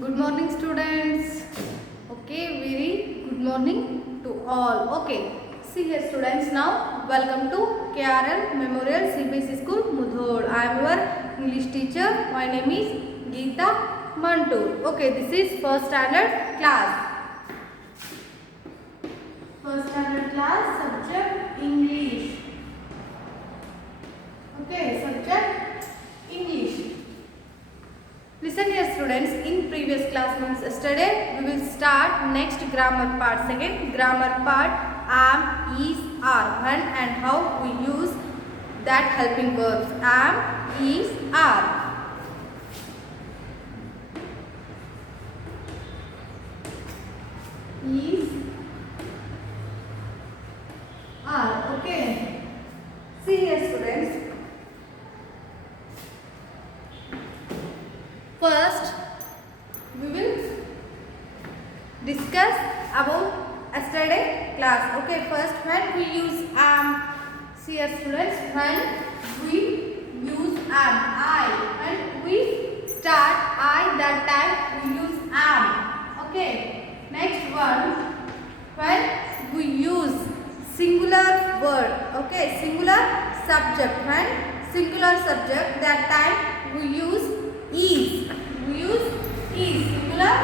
Good morning, students. Okay, very good morning to all. Okay, see here, students. Now, welcome to KRL Memorial CBSE School, Mudhol. I am your English teacher. My name is Geeta Mantu. Okay, this is first standard class. First standard class, subject English. Okay, subject English. Listen here, students. In previous class means yesterday, we will start next grammar part. Second grammar part, am, is, are. When and how we use that helping verbs. Am, is, are. Is, are. Okay. See here, students. First, we will discuss about yesterday class. Okay, first when we use am, see here, students, when we use am, I, when we start I, that time we use am. Okay, next one, when we use singular word, okay, singular subject, when singular subject, that time we use is. We use is, singular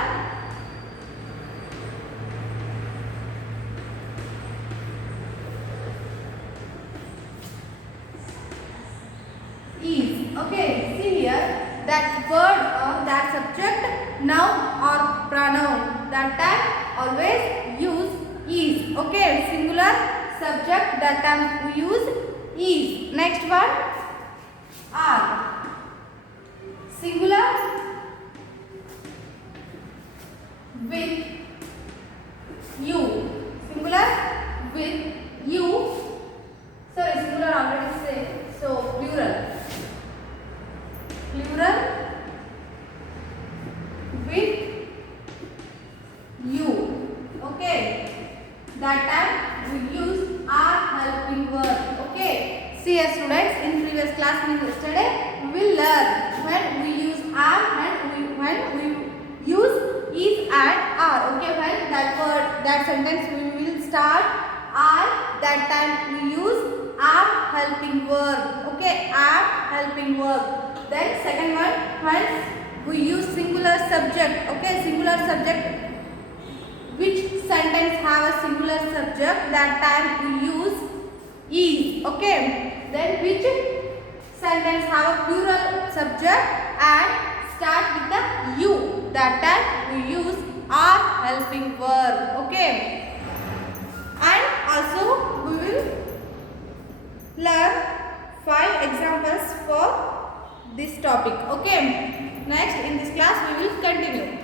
is. Okay, see here, that word or that subject, noun or pronoun, that time always use is. Okay, singular subject, that time we use is. Next one, are. Singular with you. Singular with you. Sorry, singular already said. So plural. Plural with you. Okay. That time we use are helping verb. Okay. See here, students, in previous class yesterday we will learn when we use are and when we use is and are. Okay, when that word, that sentence we will start I, that time we use am helping verb. Okay, am helping verb. Then second one, when we use singular subject. Okay, singular subject, which sentence have a singular subject, that time we use is. Okay, then which sentence have a plural subject and start with the you, that time we use are helping verb. Okay, and also we will learn 5 examples for this topic. Okay, next in this class we will continue.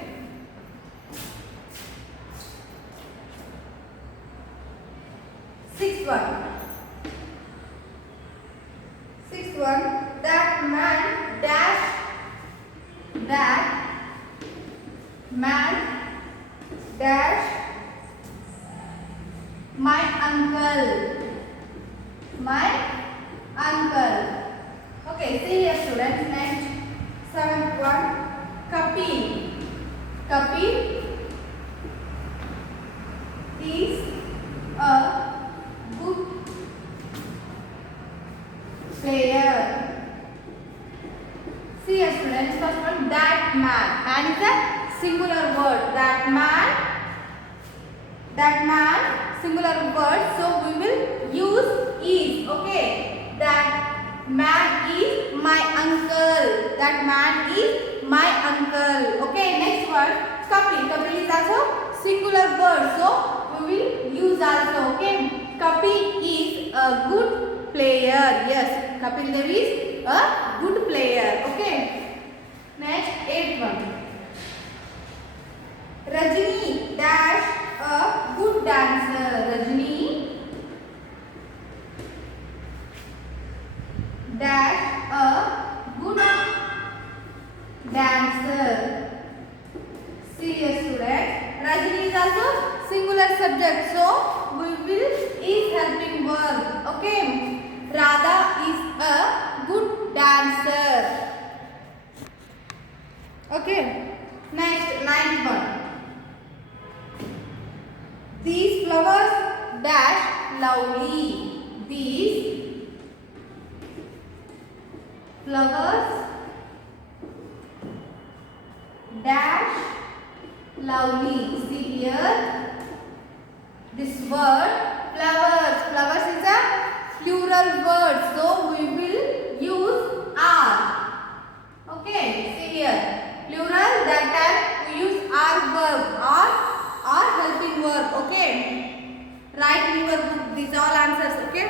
Sixth one, that man dash, that man dash my uncle. Okay, see here, students. Next, seventh one, Kapil is a good player. See here, students. First one, that man. Man is a singular word. That man, singular word. So we will use is. Okay. That man is my uncle. That man is my uncle. Okay. Next word, Kapil. Kapil is also singular word. So we will use also. Okay. Kapil is a good player. Yes. Kapil Dev is a good player. Okay. Next, eighth one. Rajini dash a good dancer. Rajini dash a good dancer. See here, students. Rajini is also singular subject. So we will is helping verb. Okay. Radha is a good dancer. Okay. Next, ninth one. These flowers dash lovely. These flowers dash lovely. See here. This word flowers. Flowers is a plural word. So we will use are. Okay. See here. Plural. That time we use are verb. Are helping verb. Okay. Write in your book. These all answers. Okay.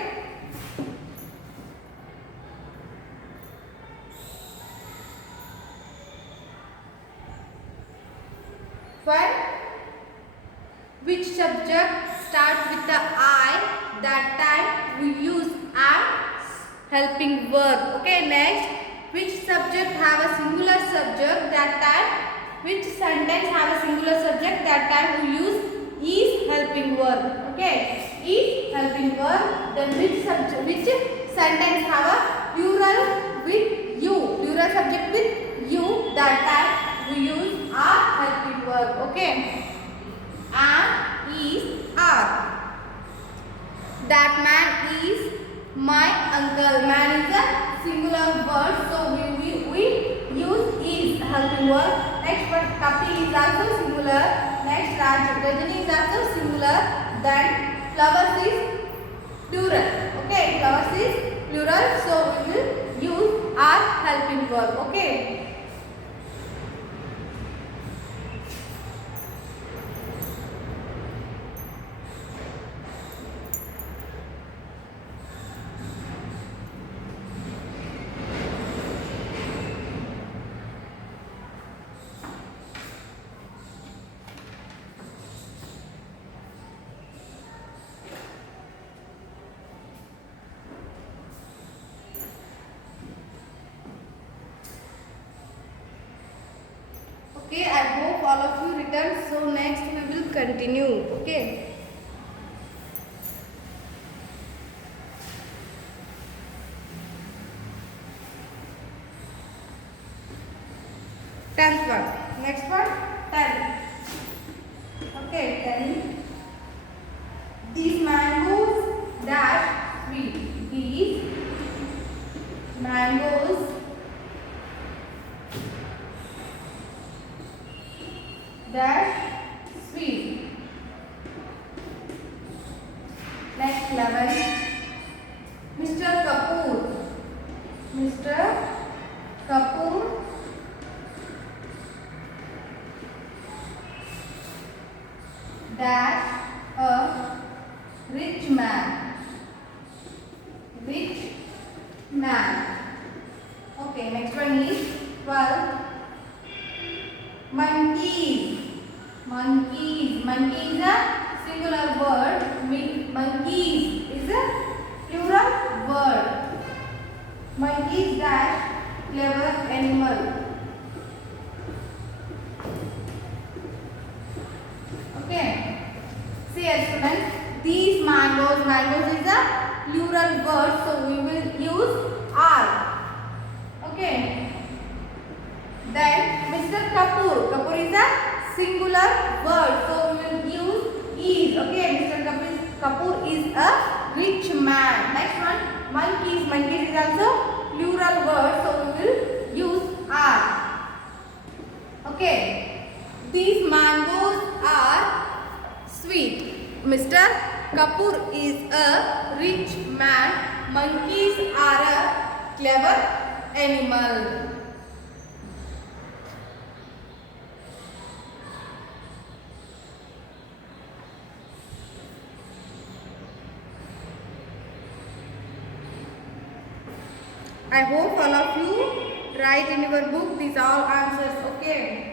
When which subject starts with the I, that time we use am helping verb. Okay, next, which subject have a singular subject, that time, which sentence have a singular subject, that time we use is helping verb. Okay, is helping verb. Then which sentence have a plural with you, plural subject with you, that time we use are helping verb. Okay. Am is are. That man is my uncle. Man is a singular word, so we use is helping word. Next one, Kapil is also singular. Next, Rajani is also singular. Then flowers is plural. Okay, flowers is plural, so we will use are helping verb. Okay. Okay, I hope all of you returned. So next we will continue. Okay. Tenth one. Next one. 10. Okay, 10. These mangoes dash sweet. These mangoes dash sweet. Next, 11. Mr. Kapoor. Mr. Kapoor dash a rich man. Rich man. Okay, next one is 12. Monkeys. Monkeys. Monkey is a singular word. Monkeys is a plural word. Monkeys dash clever animal. Okay. See here, students. These mangoes. Mangoes is a plural word, so we will use are. Okay. Then Mr. Kapoor. Kapoor is a singular word, so we will use is. Okay, Mr. Kapoor is a rich man. Next one, monkeys. Monkeys is also plural word, so we will use are. Okay, these mangoes are sweet. Mr. Kapoor is a rich man. Monkeys are a clever animal. I hope all of you write in your book these all answers. Okay.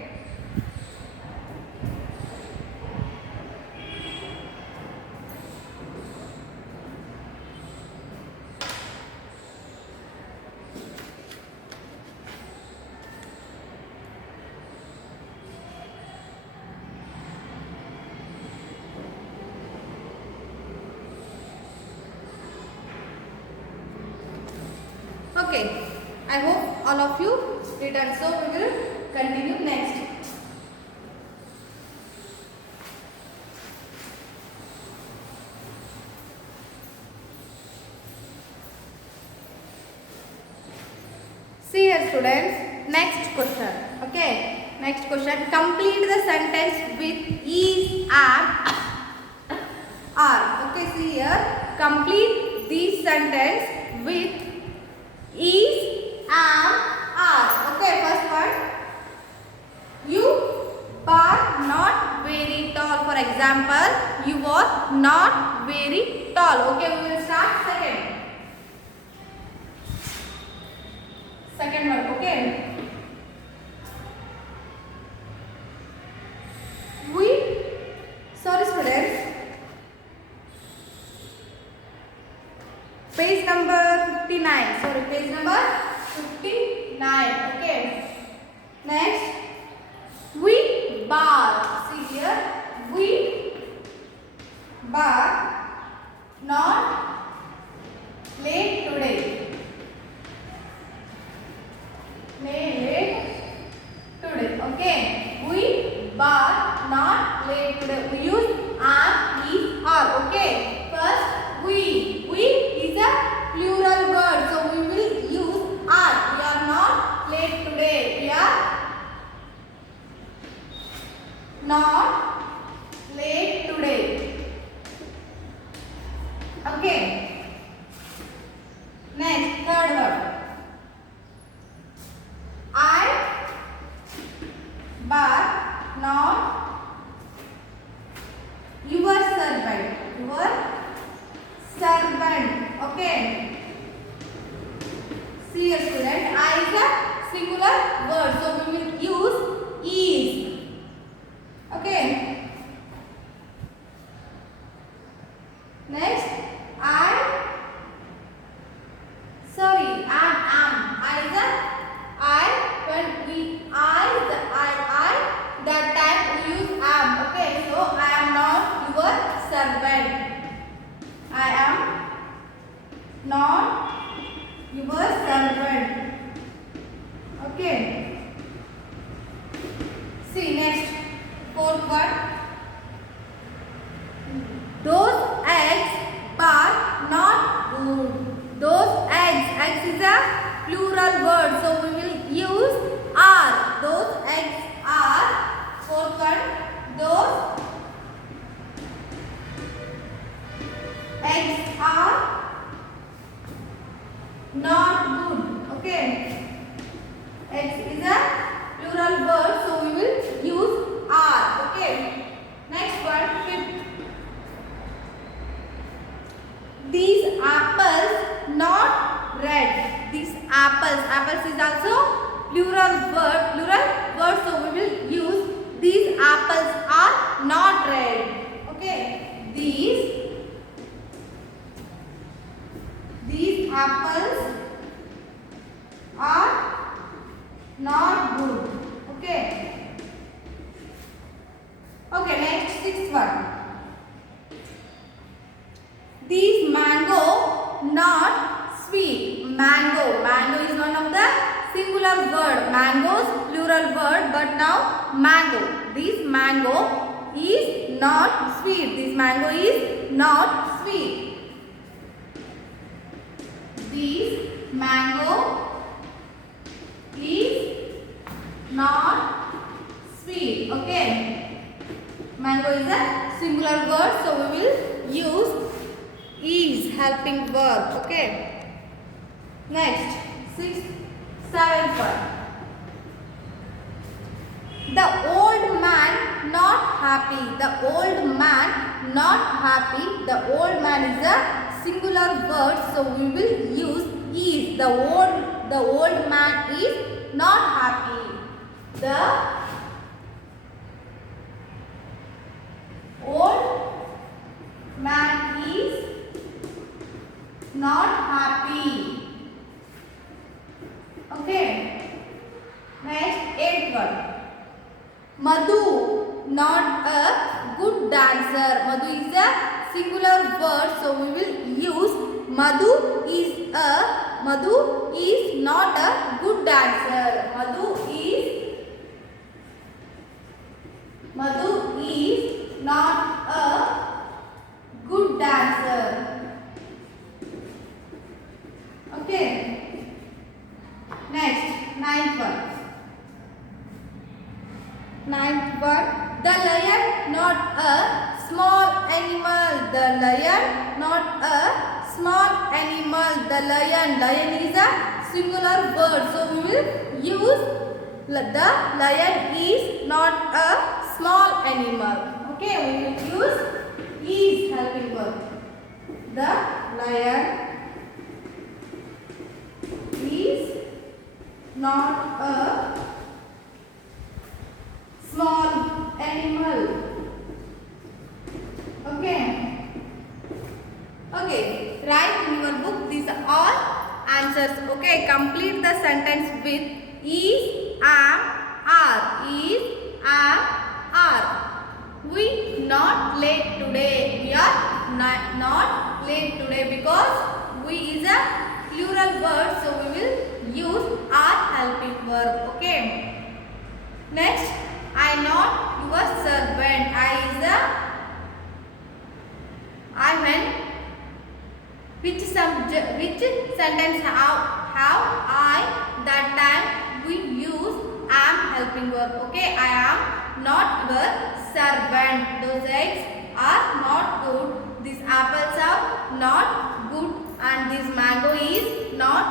Okay, I hope all of you return. So we will continue next. students, next question. Okay, next question. Complete the sentence with is, am, are. Okay, see here. Complete this sentence with is, am, are. Okay, first one. You are not very tall. For example, you are not very tall. Okay, we will start second. Second one, okay. Sorry students, page number 59. Sorry, page number 59. Okay. Next, we bar. See here, we bar not late today. Late today. Okay. We bar not late today. We use am, is, are. Okay. First, we. We is a plural word, so we will use are. We are not late today. We are not late today. Okay. Next, third word. I but not your servant. Your servant. Okay. See here student, I is a singular word, so we will use is. Okay. Next, I am. I is a when we that time we use am. Okay, so I am not your servant. I am not your servant. Okay. See next, fourth one. Those eggs are not good. Those eggs is a plural word, so we will use are. Those eggs are. Fourth one. Those eggs are not good. Okay. Eggs is a plural word, so we will use are. Okay. Next one. Fifth. These apples not red. These apples is also plural word, so we will use these apples are not red. Okay, these apples are not good. Okay. Okay, next, sixth one. These mango not sweet. Mango is one of the singular word. Mangoes plural word, but now mango. This mango is not sweet. This mango is not sweet. This mango is not sweet. Okay. Mango is a singular word, so we will use is helping verb. Okay. Next, sixth, seventh one. The old man not happy. The old man not happy. The old man is a singular word, so we will use is. The old man is not happy. The old man is not happy. Okay. Next, eighth one. Madhu not a good dancer. Madhu is a singular word, so we will use Madhu is not a good dancer. Madhu is not a good dancer. Okay. Next, 9. Ninth one, the lion not a small animal. The lion not a small animal. The lion is a singular word, so we will use the lion is not a small animal. Okay, we will use is helping verb. The lion is not a small animal. Okay. Okay. Write in your book these are all answers. Okay. Complete the sentence with is, am, are. Is, am, are. We not late today. We are not late today because we is a plural word, so we will use are helping verb. Okay. Next, I not your servant. I is a I mean which sentence have I that time we use am helping verb. Okay, I am not your servant. Those eggs are not good. These apples are not good, and this mango is not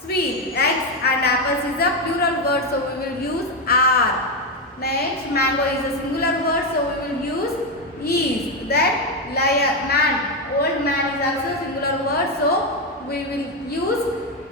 sweet. Eggs and apples is a plural word, so we will use are. Next, mango is a singular word, so we will use is. That man, old man is also singular word, so we will use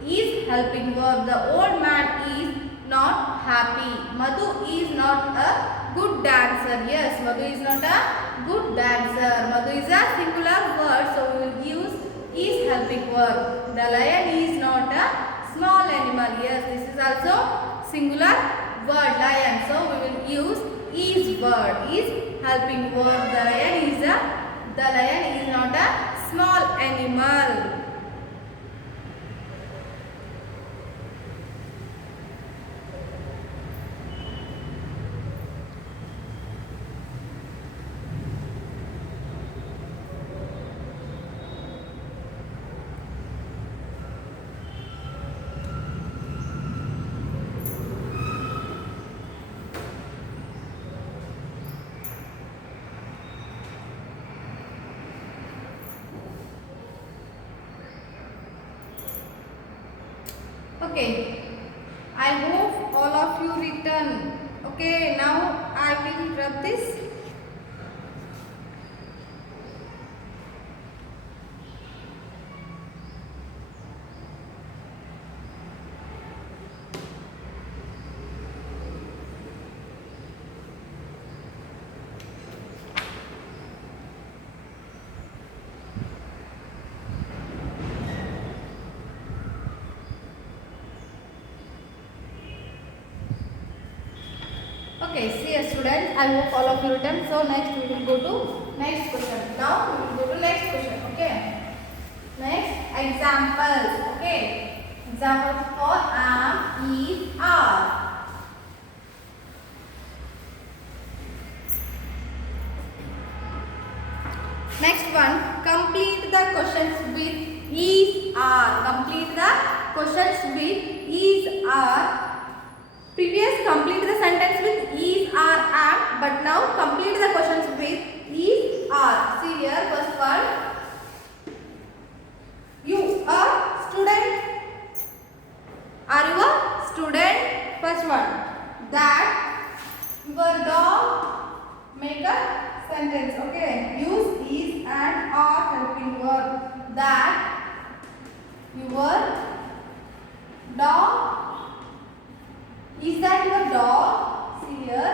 is helping verb. The old man is not happy. Madhu is not a good dancer. Yes, Madhu is not a good dancer. Madhu is a singular word, so we will use is helping verb. The lion is not a small animal. Yes, this is also singular word, lion, so we will use is word. Is helping verb. The lion is not a small animal. Okay, I hope all of you written. Okay, now I will rub this. Okay, see students, I hope all of you written. So next we will go to next question. Now we will go to next question. Okay. Next examples. Okay. Examples for am, is, are. Next one, complete the questions with is, are. Complete the questions with is, are. Previous complete the sentence with is, are, am, but now complete the questions with is, are. See here, first one. You a student? Are you a student? First one. That your dog. Make a sentence. Okay. Use is and are helping verb. That your dog. Is that your dog? See here.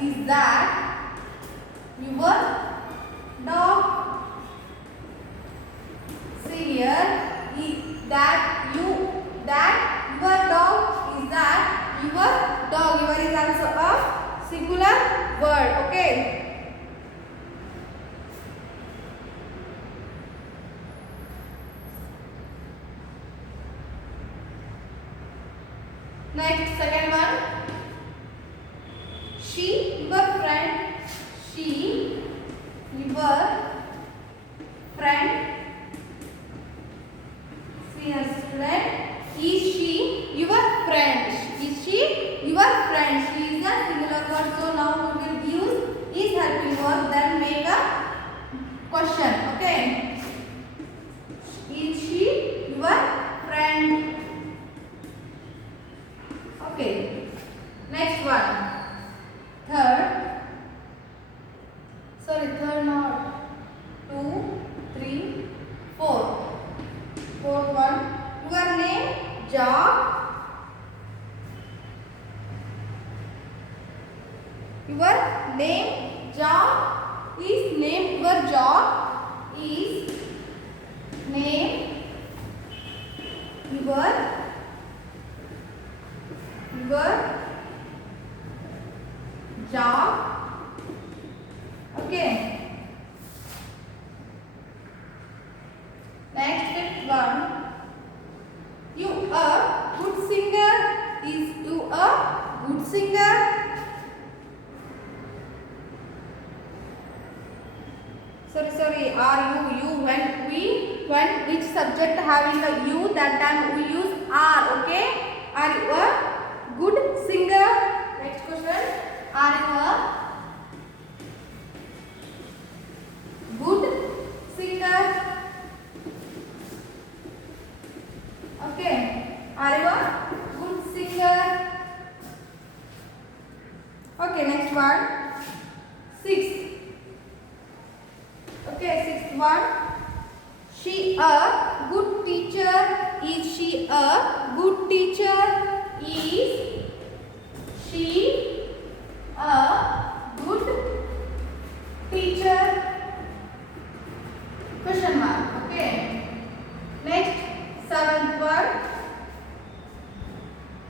Is that your dog? See here. That your dog. Is that your dog? Your is also a singular word. Okay. Next, second one. She, your friend. She, your friend. See a student. Is she your friend? Is she your friend? She is a singular word. So now question. Okay. Is she your friend? Okay. Next one. Third not. 2, 3, 4. Fourth one. Your name, job. Your name, job is name. Your job is name. Your job. Okay. Next one. You a good singer. Is you a good singer? Sorry. Are you when which subject having a you, that time we use are. Okay. Are you a good singer? Next question. Are you a good singer? Okay. Are you a good singer? Okay. Next one. 6. Okay. Sixth one. She a good teacher. Is she a good teacher? Is she a good teacher? Question mark. Okay. Next, 7th one.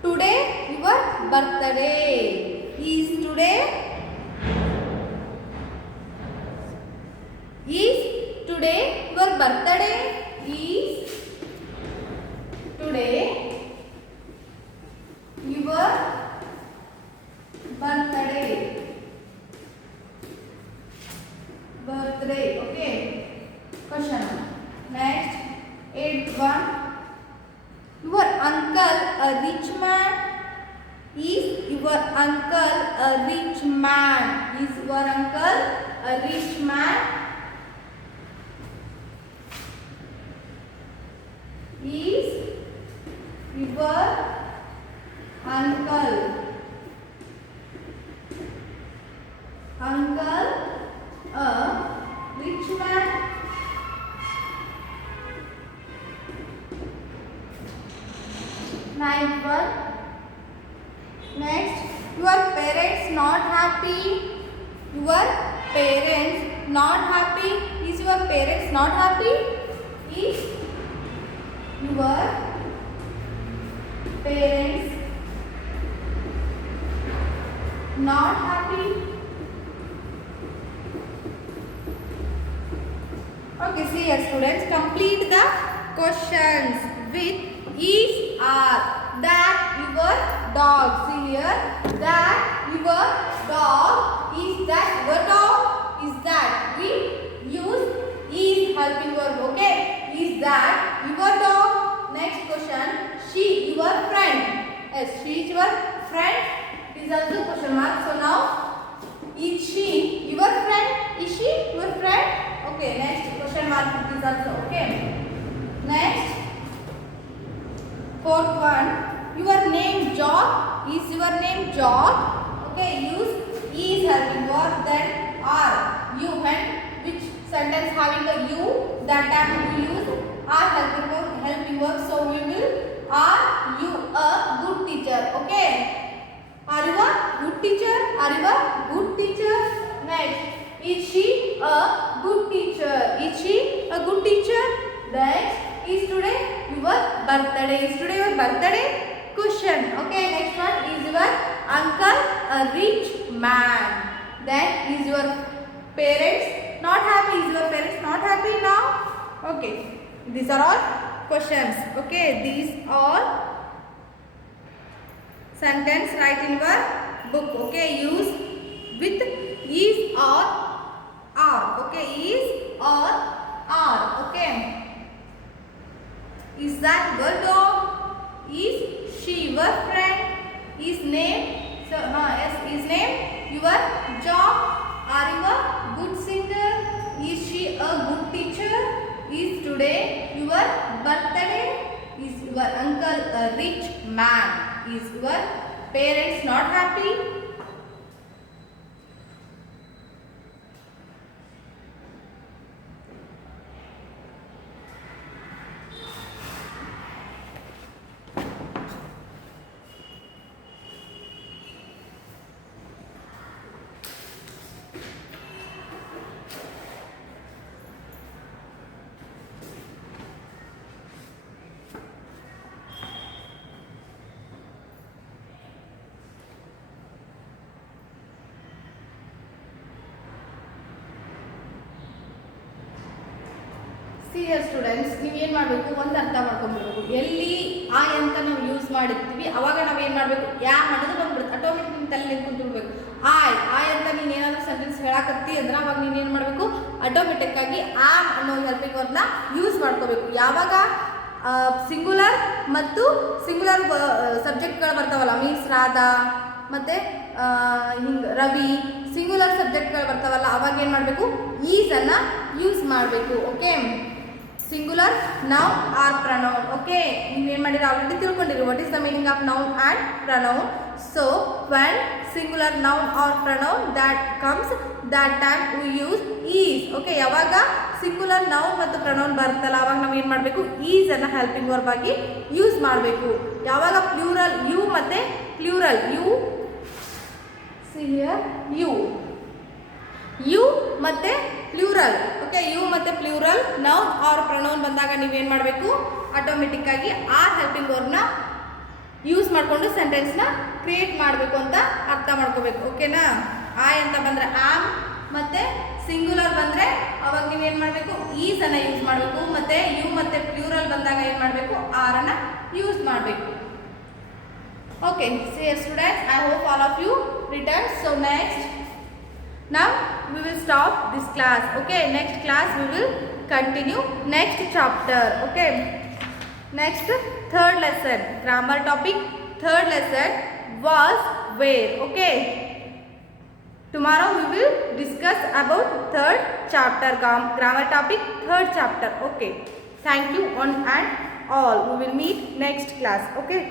Today your birthday. Is today your birthday? Is today your birthday. Okay. Question. Next, 8th one. Your uncle a rich man. Is your uncle a rich man? Is your uncle a rich man? Is your uncle a rich man? Ninth one. Next, your parents not happy. Your parents not happy. Is your parents not happy? Is your parents not happy? Okay, see here students, complete the questions with is, are. That your dog. See here, that your dog. Is that your dog? Is that we use is helping verb. Okay, is that your dog? Next question, she your friend. Yes, she is your friend. It is also question mark. So now, is she your friend? Is she your friend? Okay, next question mark. It is also okay. Next, 4th one. Your name George. Is your name George? Okay, use is helping verb, then are. You when which sentence having a you, that time we use are helping verb. So we will are you a good teacher? Okay. Are you a good teacher? Are you a good teacher? Next, is she a good teacher? Is she a good teacher? Next, is today your birthday? Is today your birthday? Question. Okay, next one, is your uncle a rich man? Then is your parents not happy? Is your parents not happy now? Okay, these are all questions. Okay, these all sentence write in your book. Okay, use with is or are. Okay, is or are. Okay, is that your dog? Is she your friend? Is name, so yes, is name your job? Are you a good singer? Is she a good teacher? Is today your birthday? Is your uncle a rich man? Is your parents not happy? Students, ನೀವೇನು ಮಾಡಬೇಕು, ಒಂದು ಅರ್ಥ ಮಾಡ್ಕೊಂಡ್ಬಿಡ್ಬೇಕು. ಎಲ್ಲಿ ಆ ಅಂತ ನಾವು use ಮಾಡಿರ್ತೀವಿ ಅವಾಗ ನಾವೇನು ಮಾಡಬೇಕು, ಯಾ ಮಾಡೋದು ಬಂದ್ಬಿಡುತ್ತೆ, ಆಟೋಮೆಟಿಕ್ ನಿಮ್ಮ ತಲೆ ನಿಂತ್ಕೊಂಡ್ಬಿಡ್ಬೇಕು. ಆಯ್ ಅಂತ ನೀನು ಏನಾದರೂ ಸೆಂಟೆನ್ಸ್ ಹೇಳಕತ್ತಿ ಅಂದ್ರೆ ಅವಾಗ ನೀನು ಏನು ಮಾಡಬೇಕು, ಆಟೋಮೆಟಿಕ್ ಆಗಿ ಆಮ್ ಅನ್ನೋ ಹೆಲ್ಪಿಂಗ್ ವರ್ಬ್ನ ಯೂಸ್ ಮಾಡ್ಕೋಬೇಕು. ಯಾವಾಗ ಸಿಂಗುಲರ್ ಮತ್ತು ಸಿಂಗುಲರ್ ಸಬ್ಜೆಕ್ಟ್ಗಳು ಬರ್ತಾವಲ್ಲ, ಮೀನ್ಸ್ ರಾಧಾ ಮತ್ತು ಹಿಂಗೆ ರವಿ, ಸಿಂಗುಲರ್ ಸಬ್ಜೆಕ್ಟ್ಗಳು ಬರ್ತಾವಲ್ಲ ಅವಾಗ ಏನು ಮಾಡಬೇಕು, ಈಸನ್ನು ಯೂಸ್ ಮಾಡಬೇಕು. Okay, singular noun or pronoun. Okay, ನೀವೇನು ಮಾಡಿರಿ, ಆಲ್ರೆಡಿ ತಿಳ್ಕೊಂಡಿರಿ what is the meaning of noun and pronoun. So when singular noun or pronoun that comes that time we use is. Okay, ಯಾವಾಗ ಸಿಂಗುಲರ್ ನೌನ್ ಮತ್ತು pronoun ಬರ್ತಲ್ಲ ಅವಾಗ ನಾವು ಏನು ಮಾಡಬೇಕು, ಈಸನ್ನು ಹೆಲ್ಪಿಂಗ್ ವರ್ಬ್ ಆಗಿ ಯೂಸ್ ಮಾಡಬೇಕು. ಯಾವಾಗ ಪ್ಲೂರಲ್ ಯು ಮತ್ತು ಪ್ಲೂರಲ್ ಯು ಮತ್ತು ಪ್ಲೂರಲ್, ಓಕೆ, ಯು ಮತ್ತು ಪ್ಲೂರಲ್ ನೌನ್ ಆರ್ ಪ್ರನೌನ್ ಬಂದಾಗ ನೀವೇನು ಮಾಡಬೇಕು, ಆಟೋಮೆಟಿಕ್ ಆಗಿ ಆ ಹೆಲ್ಪಿಂಗ್ ವರ್ಬ್ನ ಯೂಸ್ ಮಾಡಿಕೊಂಡು ಸೆಂಟೆನ್ಸ್ನ ಕ್ರಿಯೇಟ್ ಮಾಡಬೇಕು ಅಂತ ಅರ್ಥ ಮಾಡ್ಕೋಬೇಕು. ಓಕೆನಾ? ಆಯ್ ಅಂತ ಬಂದರೆ ಆಮ್ ಮತ್ತು ಸಿಂಗುಲರ್ ಬಂದರೆ ಅವಾಗ ನೀವೇನು ಮಾಡಬೇಕು, ಈಸನ್ನು ಯೂಸ್ ಮಾಡಬೇಕು. ಮತ್ತು ಯು ಮತ್ತು ಪ್ಲೂರಲ್ ಬಂದಾಗ ಏನು ಮಾಡಬೇಕು, ಆರನ್ನು ಯೂಸ್ ಮಾಡಬೇಕು. Okay, so students, I hope all of you returned. So now we will stop this class. Okay, next class we will continue next chapter. Okay, next third lesson, grammar topic. Third lesson was where. Okay, tomorrow we will discuss about third chapter, grammar topic, third chapter. Okay, thank you one and all. We will meet next class. Okay.